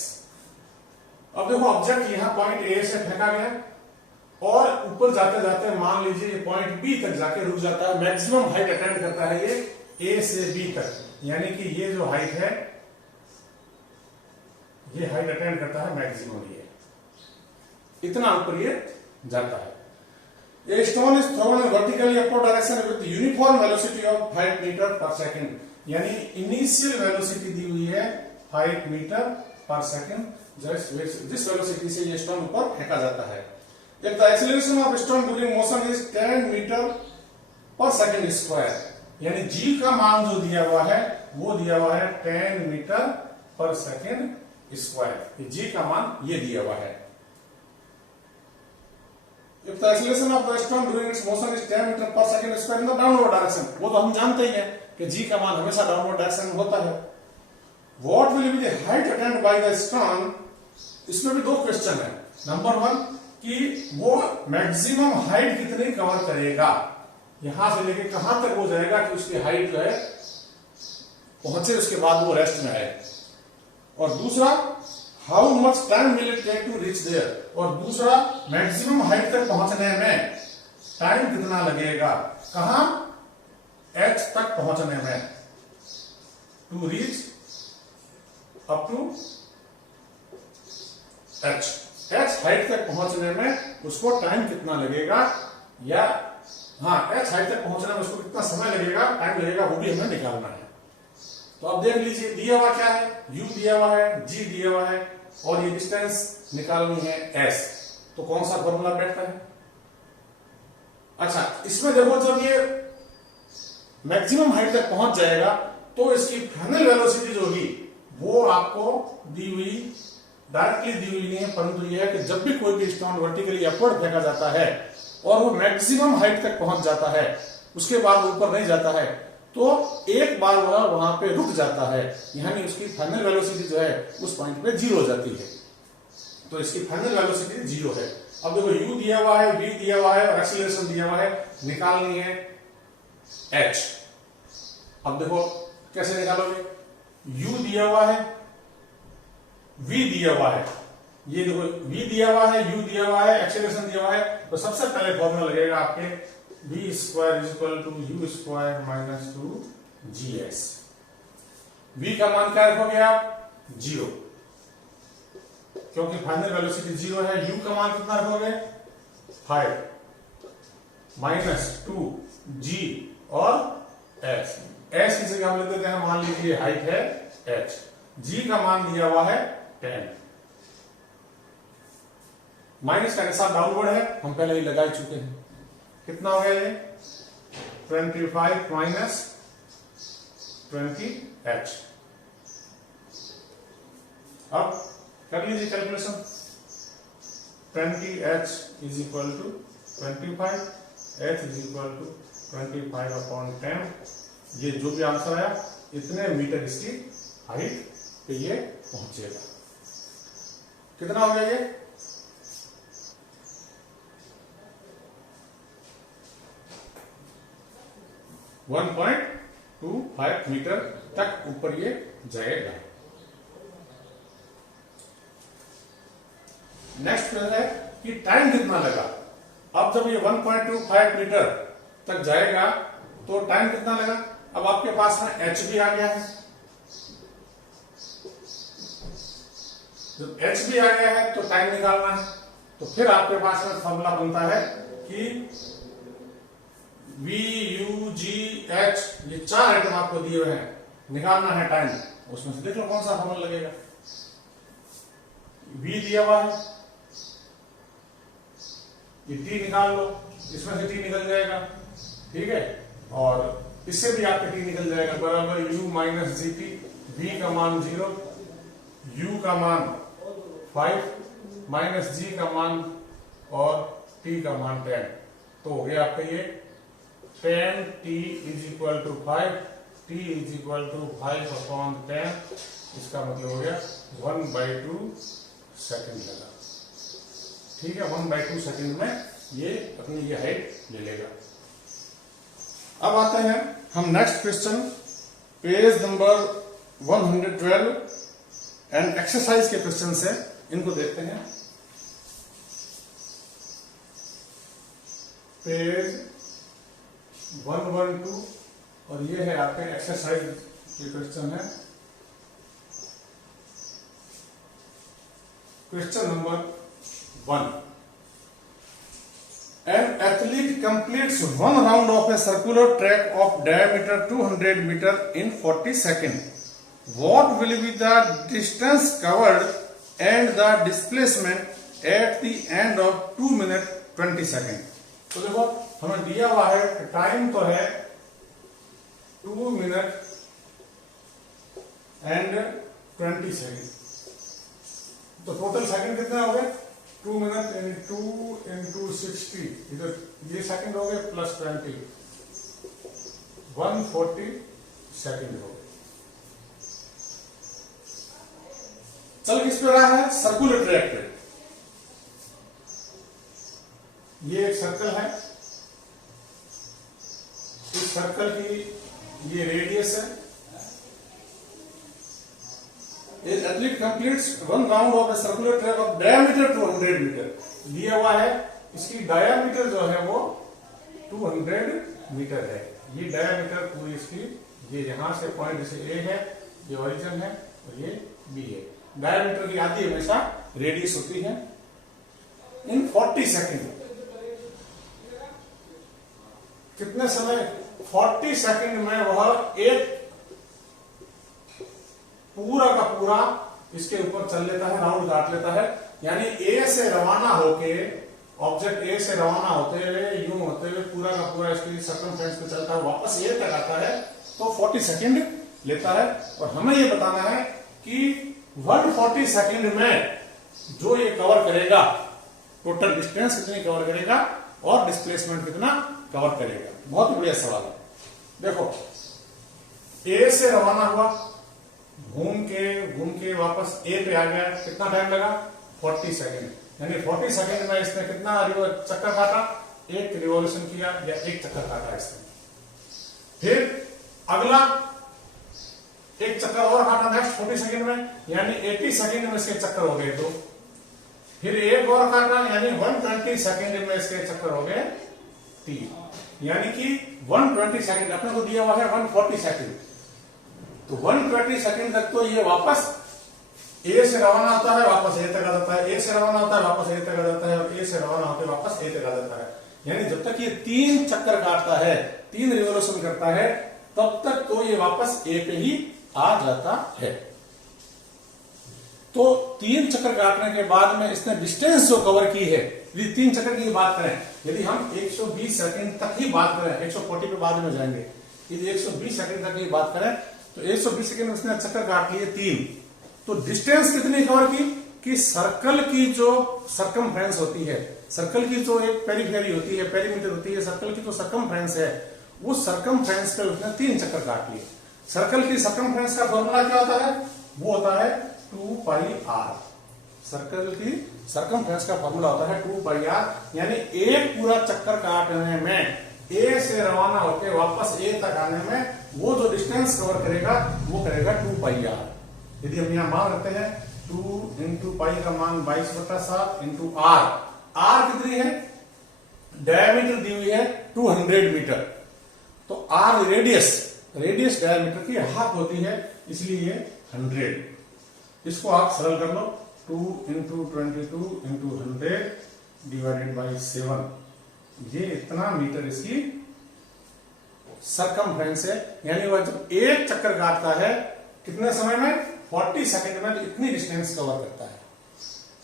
अब देखो ऑब्जेक्ट यहां पॉइंट ए से फेंका गया और ऊपर जाते जाते मान लीजिए ये पॉइंट बी तक जाके रुक जाता है। मैक्सिमम हाइट अटेंड करता है ये ए से बी तक, यानी कि ये जो हाइट है, ये हाइट अटेंड करता है मैक्सिमम, ये इतना ऊपर ये जाता है। A stone is thrown in vertically upward direction with uniform velocity of 5 meter per second, यानी इनिशियल वेलोसिटी दी हुई है 5 मीटर पर सेकंड, जिस वेलोसिटी से ये स्टोन ऊपर फेंका जाता है। If the acceleration of stone during motion is 10 metre per second square, यानी g का मान जो दिया हुआ है वो दिया हुआ है 10 metre per second square. g का मान ये दिया हुआ है। If the acceleration of the stone during its motion is 10 meter per second square in the downward direction, वो तो हम जानते ही हैं कि g का मान हमेशा डाउनवर्ड डायरेक्शन में होता है। What will be the height attained by the stone? इसमें भी 2 क्वेश्चन है। नंबर 1 कि वो मैक्सिमम हाइट कितनी कवर करेगा, यहां से लेके कहां तक हो जाएगा कि उसकी हाइट जो है पहुंचे, उसके बाद वो रेस्ट में आए। और दूसरा how much time will it take to reach there, और दूसरा मैक्सिमम हाइट तक पहुंचने में टाइम कितना लगेगा, कहां? h तक पहुंचने में, to reach up to h height तक पहुंचने में उसको टाइम कितना लगेगा, या हाँ h हाइट तक पहुंचने में उसको कितना समय लगेगा, टाइम लगेगा, वो भी हमें निकालना है। तो अब देख लीजिए दिया हुआ क्या है, u दिया हुआ है, g दिया हुआ है और ये डिस्टेंस निकालनी है s। तो कौन सा फॉर्मूला बैठता है? अच्छा, इसमें देखो जब ये मैक्सिमम हाइट तक पहुंच जाएगा तो इसकी फाइनल वेलोसिटी जो होगी वो आपको दी हुई, डायरेक्टली दी हुई नहीं है, परंतु यह है कि जब भी कोई भी स्टोन वर्टिकली अपवर्ड फेंका जाता है और वो मैक्सिमम हाइट तक पहुंच जाता है, उसके बाद ऊपर नहीं जाता है, तो एक बार वह वहां पे रुक जाता है, यानी उसकी फाइनल वेलोसिटी जो है उस पॉइंट पे 0 हो जाती है। तो इसकी फाइनल वेलोसिटी 0 है। अब देखो u दिया हुआ है, v दिया हुआ है और एक्सीलरेशन दिया हुआ है, निकालनी है h। अब देखो कैसे निकालोगे, u दिया हुआ है, v दिया हुआ है, ये देखो v दिया हुआ है, u दिया हुआ है, एक्सीलरेशन दिया हुआ है, तो सबसे पहले फॉर्मूला लगेगा आपके v square is equal to u square minus 2gs। v का मान क्या रखोगे आप? 0, क्योंकि फाइनल वेलोसिटी 0 है। u का मान कितना रखोगे? 5 माइनस 2g और s। s की जगह हम लिख देते हैं, मान लीजिए हाइट है h, g का मान दिया हुआ है 10, माइनस का साथ डाउनवर्ड है, हम पहले ही लगा चुके हैं। कितना हो गया ये? 25 माइनस 20h। अब कर लीजिए calculation, 20h is equal to 25, h is equal to 25/10। ये जो भी आंसर आया इतने मीटर इसकी हाइट पे ये पहुंचेगा। कितना हो गया ये? वन 1.25 मीटर तक ऊपर ये जाएगा। नेक्स्ट है कि टाइम कितना लगा। अब जब ये 1.25 मीटर तक जाएगा तो टाइम कितना लगा। अब आपके पास में h भी आ गया है, जब h भी आ गया है तो टाइम निकालना है। तो फिर आपके पास में फॉर्मूला बनता है कि V U G H, ये 4 आइटम आपको दिए हुए हैं, निकालना है टाइम। उसमें से देख लो कौन सा फॉर्मूला लगेगा। V दिया हुआ है, ये T निकाल लो, इसमें से T निकल जाएगा, ठीक है। और इससे भी आपका T निकल जाएगा, बराबर U माइनस GT। V का मान 0, U का मान 5 माइनस G का मान और T का मान 10। तो हो गया आपका ये 10t is equal to 5, t is equal to 5/10। इसका मतलब हो गया 1/2 सेकेंड लगा, ठीक है। 1/2 सेकेंड में ये अपनी ये हाइट ले लेगा। अब आते हैं हम next question, page number 112 and exercise के क्वेश्चन से इनको देखते हैं। पेज 112 और ये है आपके एक्सरसाइज के क्वेश्चन है। Question number 1, an athlete completes 1 round of a circular track of diameter 200 metre in 40 second. What will be the distance covered and the displacement at the end of 2 minute 20 second. तो देखो हमें दिया हुआ है, time तो है 2 minute and 20 second. तो total second कितना हो गए? 2 मिनट इंटू 60, इधर ये सेकेंड हो गए प्लस 20, 140 सेकेंड हो गए। चल किस पे रहा है? सर्कुलर ट्रैक पे। ये एक सर्कल है, इस सर्कल की ये रेडियस है। Athlete completes 1 round of a circular track of diameter 200 metre. दिया हुआ है इसकी डायमीटर जो है वो 200 मीटर है। ये डायमीटर पूरी इसकी, ये यहां से पॉइंट जैसे ए है, ये ओरिजिन है और ये बी है। डायमीटर की आधी हमेशा रेडियस होती है। इन 40 सेकेंड, कितने समय? 40 सेकंड में वह एक पूरा का पूरा इसके ऊपर चल लेता है, राउंड काट लेता है। यानी ए से रवाना होके, ऑब्जेक्ट ए से रवाना होते हुए यूं होते हुए पूरा का पूरा इसके सर्कमफ्रेंस पे चलता है, वापस ए तक आता है तो 40 सेकंड लेता है। और हमें ये बताना है कि 140 सेकंड में जो ये कवर करेगा, टोटल डिस्टेंस कितनी कवर करेगा और डिस्प्लेसमेंट कितना कवर करेगा। बहुत बढ़िया सवाल है। देखो ए से रवाना हुआ, घूम के वापस ए पे आ गया, कितना टाइम लगा? 40 सेकेंड। यानी 40 सेकेंड में इसने कितना चक्कर काटा? एक रिवॉल्यूशन किया या एक चक्कर काटा इसने। फिर अगला एक चक्कर और काटा नेक्स्ट 40 सेकेंड में, यानी 80 सेकेंड में इसके चक्कर हो गए 2। फिर एक और काटा, यानी 120 सेकेंड में इसके चक्कर हो गए 3। यानी कि 120 सेकंड अपने को दिया हुआ है 140 सेकंड। तो 120 सेकंड तक तो ये वापस ए से रवाना होता है, वापस ए तक आ जाता है, ए से रवाना होता है, वापस ए तक आ जाता है, और ए से रवाना होकर वापस ए तक आ जाता है। यानी जब तक ये 3 चक्कर काटता है, 3 रिवोल्यूशन करता है, तब तक तो ये वापस ए पे ही आ जाता है। तो 3 चक्कर काटने के बाद में इसने डिस्टेंस जो कवर की है, यदि 3 चक्कर की बात करें, यदि हम 120 सेकंड तक ही बात करें, 140 पे बाद में जाएंगे, यदि 120 सेकंड तक की बात करें तो 120 सेकंड में उसने चक्कर काट लिए 3, तो डिस्टेंस कितनी कवर की कि सर्कल की जो सर्कमफ्रेंस होती है, सर्कल की जो एक पेरीफेरी होती है, पेरीमीटर होती है, सर्कल की जो सर्कमफ्रेंस है, वो सर्कमफ्रेंस पे उसने 3 चक्कर काट लिए। सर्कल की सर्कमफ्रेंस का फॉर्मूला क्या होता है? वो होता है 2 पाई आर। सर्कल की सर्कमफ्रेंस का फॉर्मूला होता है 2 पाई आर, यानी एक पूरा चक्कर काटने में ए से रवाना होकर वापस ए तक आने में वो जो डिस्टेंस कवर करेगा वो करेगा 2 पाई आर। यदि हम यहां मान रखते हैं 2 इंटू पाई का मान 22/7 इंटू आर। आर कितनी है? डायमीटर दी हुई है 200 मीटर, तो आर रेडियस डायमीटर की हाफ होती है, इसलिए 100। इसको आप सरल कर लो, 2 इंटू 22 इंटू 100 डिवाइडेड बाई 7, ये इतना मीटर इसकी सरकमफ्रेंस है। यानी वह जब एक चक्कर काटता है कितने समय में? 40 सेकंड में इतनी डिस्टेंस कवर करता है।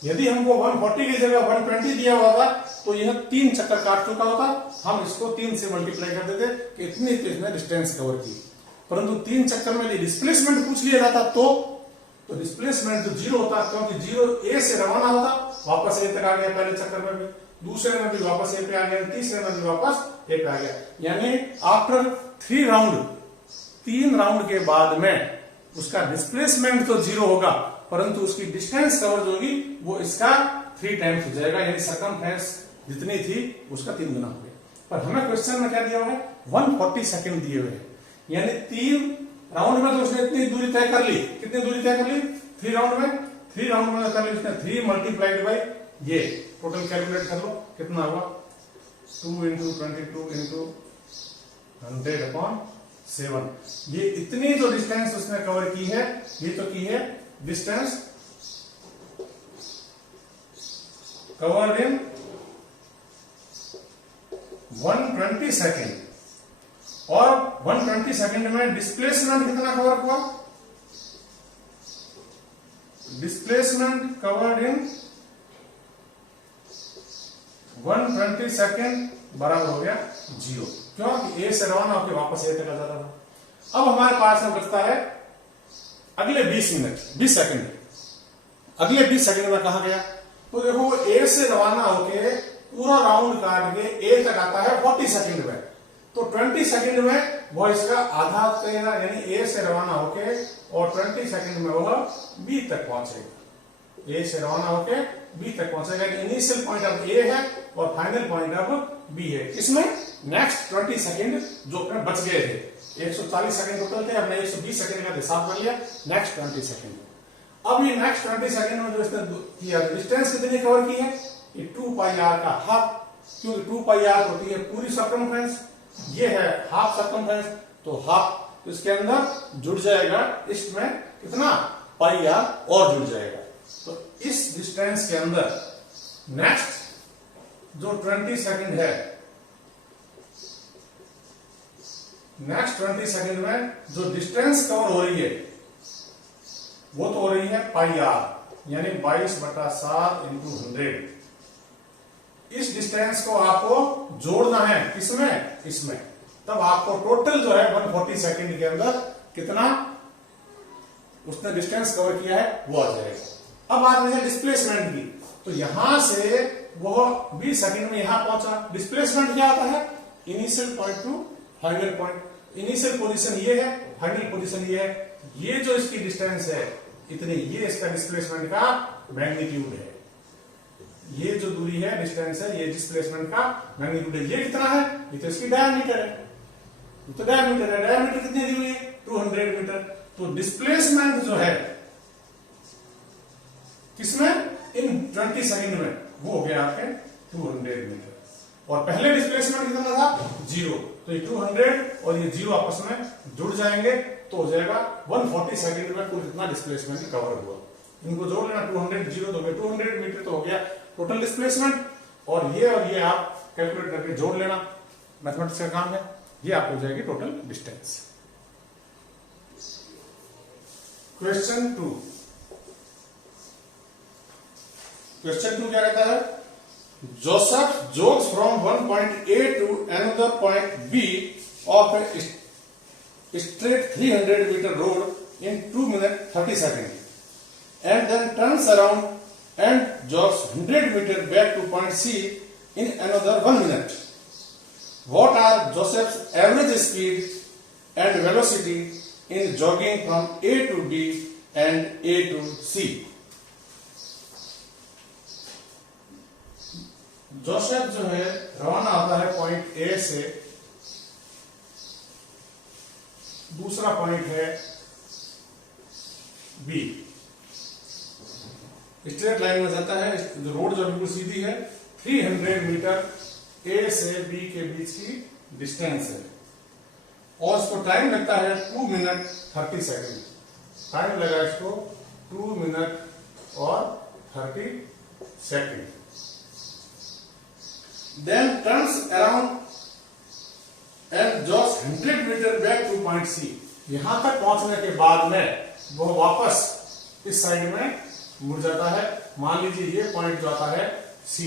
यदि हमको 140 की जगह 120 दिया हुआ था तो यह 3 चक्कर काट चुका होता, हम इसको 3 से मल्टीप्लाई कर देते कि इतनी तो इसने डिस्टेंस कवर की। परंतु 3 चक्कर में यदि डिस्प्लेसमेंट पूछ लिया जाता तो डिस्प्लेसमेंट तो 0 होता, क्योंकि 0 ए से रवाना होता, वापस ए तक आ गया, पहले चक्कर में भी, दूसरे में भी वापस ए पे आ गया, तीसरे में भी वापस ए पे आ गया। यानी आफ्टर 3 राउंड के बाद में उसका डिस्प्लेसमेंट तो 0 होगा, परंतु उसकी डिस्टेंस कवर जो होगी वो इसका 3 टाइम्स हो जाएगा, यानी सर्कमफ्रेंस जितनी थी उसका 3 गुना हो गया। पर हमें क्वेश्चन में क्या दिया हुआ है? 140 सेकंड दिए हुए हैं, यानी 3 राउंड में तो उसने इतनी दूरी तय कर ली। कितनी दूरी तय कर ली? 3 राउंड में कर ली उसने 3 मल्टीप्लाइड बाई ये, टोटल कैलकुलेट कर लो कितना होगा, 2 इंटू 22 इंटू 100/7। ये इतनी जो डिस्टेंस उसने कवर की है, ये तो की है डिस्टेंस कवर्ड इन 120 सेकेंड। और 120 सेकेंड में डिस्प्लेसमेंट कितना कवर हुआ? डिस्प्लेसमेंट कवर्ड इन 120 सेकेंड बराबर हो गया 0, क्योंकि ए से रवाना होकर वापस ए तक आ जाता था। अब हमारे पास में बचता है अगले 20 सेकंड। अगले 20 सेकंड में कहा गया तो देखो, ए से रवाना होके पूरा राउंड काट के ए तक आता है 40 सेकंड में, तो 20 सेकंड में वो इसका आधा करेगा, यानी ए से रवाना होके और 20 सेकंड में वह बी तक पहुंचेगा। ए से रवाना होके बी तक पहुंचेगा। इनिशियल पॉइंट अब ए है और फाइनल पॉइंट अब बी है। इसमें नेक्स्ट 20 सेकंड जो अपने बच गए थे, 140 सेकंड टोटल थे, हमने 120 सेकंड का हिसाब कर लिया। नेक्स्ट 20 सेकंड, अब ये नेक्स्ट 20 सेकंड में जो इसने किया, डिस्टेंस कितनी कवर की है? ये 2 पाई आर का हाफ, क्योंकि 2 पाई आर होती है पूरी सर्कमफ्रेंस, ये है हाफ सर्कमफ्रेंस, तो हाफ तो इसके अंदर जुड़ जाएगा, इसमें कितना पाई आर और जुड़ जाएगा। तो इस डिस्टेंस के अंदर नेक्स्ट जो 20 सेकंड है, नेक्स्ट 20 सेकंड में जो डिस्टेंस कवर हो रही है वो तो हो रही है पाई आर, यानी 22/7 इंटू 100। इस डिस्टेंस को आपको जोड़ना है किसमें? इसमें, तब आपको टोटल जो है 140 सेकंड के अंदर कितना उसने डिस्टेंस कवर किया है वो आ जाएगा। अब बात है डिस्प्लेसमेंट की, तो यहां से वो 20 सेकंड में यहां पहुंचा। डिस्प्लेसमेंट क्या आता है? Initial point two final point. Initial position ये है, फाइनल पोजीशन ये है। ये जो इसकी डिस्टेंस है इतनी, ये इसका डिस्प्लेसमेंट का मैग्नीट्यूड है। ये जो दूरी है, डिस्टेंस है, ये डिस्प्लेसमेंट का मैग्नीट्यूड है। ये कितना है? ये तो इसकी डायमीटर है, ये तो डायमीटर है। डायमीटर कितनी दी हुई है? 200 मीटर। तो डिस्प्लेसमेंट जो है किसमें? इन 20 सेकंड में वो हो गया आपके 200 मीटर। और पहले डिस्प्लेसमेंट कितना था? 0। तो ये 200 और ये 0 आपस में जुड़ जाएंगे तो हो जाएगा 140 सेकंड में कुल कितना डिस्प्लेसमेंट कवर हुआ। इनको जोड़ लेना, 200 0 तो 200 मीटर तो हो गया टोटल डिस्प्लेसमेंट, और ये आप कैलकुलेट करके जोड़ लेना, मैथमेटिक्स का काम है। ये आप हो जाएगी टोटल डिस्टेंस। क्वेश्चन 2 क्या कहता है? Joseph jogs from one point A to another point B of a straight 300 meter road in 2 minutes 30 seconds. and then turns around and jogs 100 meters back to point C in another 1 minute. What are Joseph's average speed and velocity in jogging from A to B and A to C? Joseph जो है रवाना होता है point A से, दूसरा point है B, straight line में जाता है, रोड जो बिल्कुल सीधी है, 300 मीटर ए से बी के बीच की डिस्टेंस है और इसको टाइम लगता है 2 मिनट 30 सेकंड। टाइम लगा इसको 2 मिनट और 30 second. Then turns around and jogs 100 meters back to point C. यहां तक पहुंचने के बाद में वो वापस इस साइड में मुड़ जाता है। मान लीजिए ये पॉइंट जो आता है C,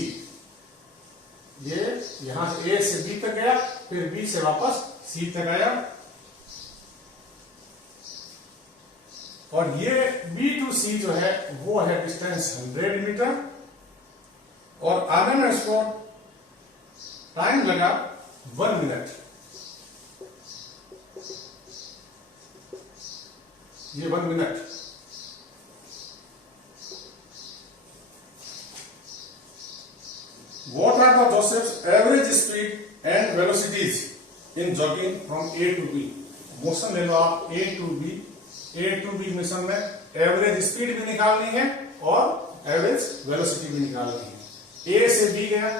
ये यहां से A से B तक गया, फिर B से वापस C तक आया और ये B to C जो है वो है डिस्टेंस 100 मीटर और आने में इसको टाइम लगा 1 मिनट। ये 1 minute. What are the Joseph's average speed and velocities in jogging from A to B? Motion ले लो आप A to B। A to B motion में एवरेज स्पीड भी निकालनी है और एवरेज वेलोसिटी भी निकालनी है। A से B गया,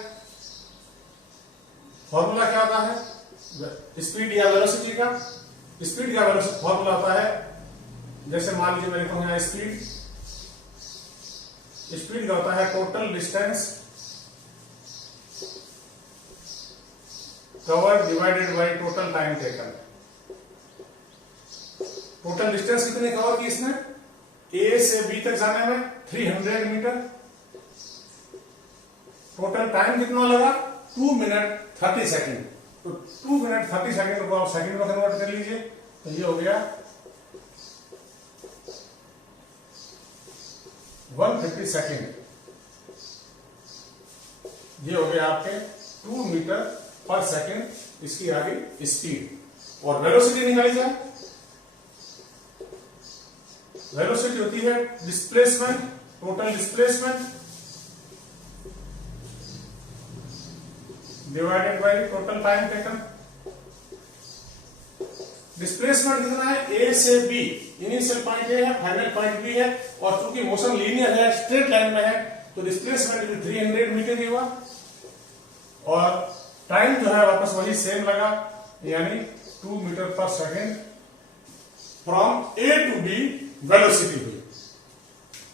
फॉर्मूला क्या होता है स्पीड या वेलोसिटी का? स्पीड का वेलोसिटी फॉर्मूला होता है, जैसे मान लीजिए मैं लिखूंगा यहाँ स्पीड का होता है total distance cover divided by total time taken. Total distance कितनी कवर की इसने? ए से बी तक जाने में 300 मीटर। टोटल टाइम कितना लगा? 2 मिनट 30 सेकंड। तो 2 मिनट 30 सेकंड को आप सेकंड में कन्वर्ट कर लीजिए, तो ये हो गया 150 सेकंड। ये हो गया आपके 2 मीटर पर सेकंड इसकी आगे स्पीड। और वेलोसिटी निकाली जाए, वेलोसिटी होती है displacement, total displacement divided by total time taken. Displacement कितना है? ए से बी, इनिशियल पॉइंट ए है, फाइनल पॉइंट बी है और चूंकि मोशन लीनियर है, स्ट्रेट लाइन में है, तो डिस्प्लेसमेंट भी 300 मीटर ही हुआ और टाइम जो है वापस वही सेम लगा, यानी 2 metre per second from A to B velocity हुई।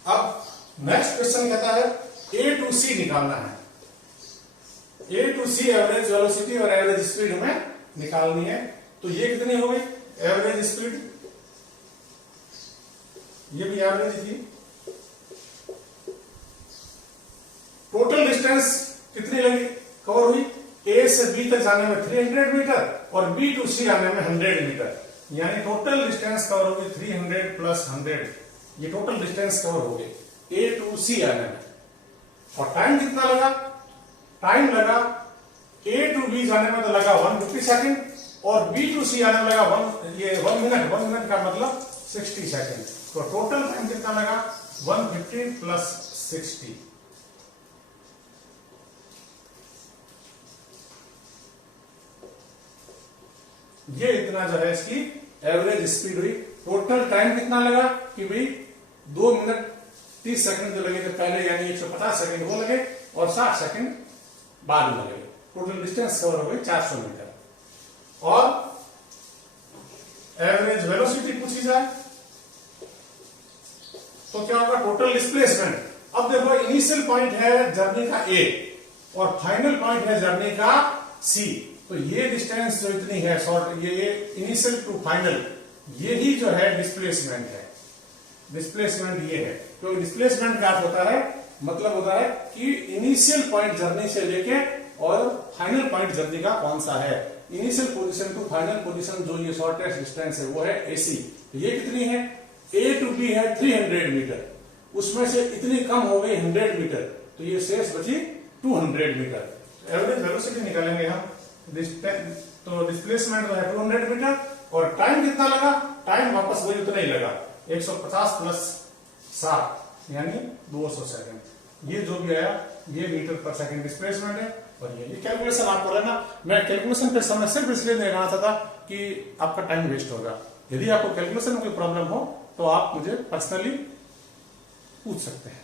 अब नेक्स्ट क्वेश्चन कहता है ए टू सी निकालना है। A to C average velocity और एवरेज स्पीड हमें निकालनी है। तो ये कितनी हो गई एवरेज स्पीड? ये भी एवरेज थी। टोटल डिस्टेंस कितनी लगी कवर हुई? ए से बी तक जाने में 300 मीटर और बी टू सी आने में 100 मीटर, यानी टोटल डिस्टेंस कवर होगी 300 प्लस 100। ये टोटल डिस्टेंस कवर हो गई ए टू सी आने में। और टाइम कितना लगा? टाइम लगा ए टू बी जाने में तो लगा 150 सेकंड और बी टू सी आने में लगा 1 मिनट। 1 मिनट का मतलब 60 सेकंड। तो टोटल टाइम कितना लगा? 150 प्लस 60। ये इतना जो है इसकी एवरेज स्पीड हुई। टोटल टाइम कितना लगा कि भाई 2 मिनट 30 सेकंड जो लगे थे पहले, यानी 150 सेकंड वो लगे और 60 सेकंड बाद में लगे। टोटल डिस्टेंस कवर हो गई 400 मीटर। और एवरेज वेलोसिटी पूछी जाए तो क्या होगा? Total displacement. अब देखो इनिशियल पॉइंट है जर्नी का ए और फाइनल पॉइंट है जर्नी का सी। तो ये डिस्टेंस जो इतनी है शॉर्ट, ये इनिशियल टू फाइनल, ये ही जो है डिस्प्लेसमेंट है। डिस्प्लेसमेंट ये है। तो डिस्प्लेसमेंट का अर्थ होता है, मतलब होता है कि इनिशियल पॉइंट जर्नी से लेके और फाइनल पॉइंट जर्नी का कौन सा है। Initial position to final position जो ये शॉर्टेस्ट डिस्टेंस है वो है एसी। ये कितनी है? ए टू बी है 300 मीटर उसमें से इतनी कम हो गई 100 मीटर, तो ये शेष बची 200 मीटर। एवरेज वेलोसिटी निकालेंगे हम, तो डिस्प्लेसमेंट जो है 200 मीटर, और टाइम कितना लगा, टाइम वापस वही उतना ही लगा, 150 प्लस 60 यानी 200 सेकंड। ये जो भी आया ये मीटर पर सेकंड डिस्प्लेसमेंट है। और ये कैलकुलेशन आपको लेना, मैं कैलकुलेशन पे समय सिर्फ इसलिए देना चाहता था कि आपका टाइम वेस्ट होगा। यदि आपको कैलकुलेशन में कोई प्रॉब्लम हो तो आप मुझे पर्सनली पूछ सकते हैं।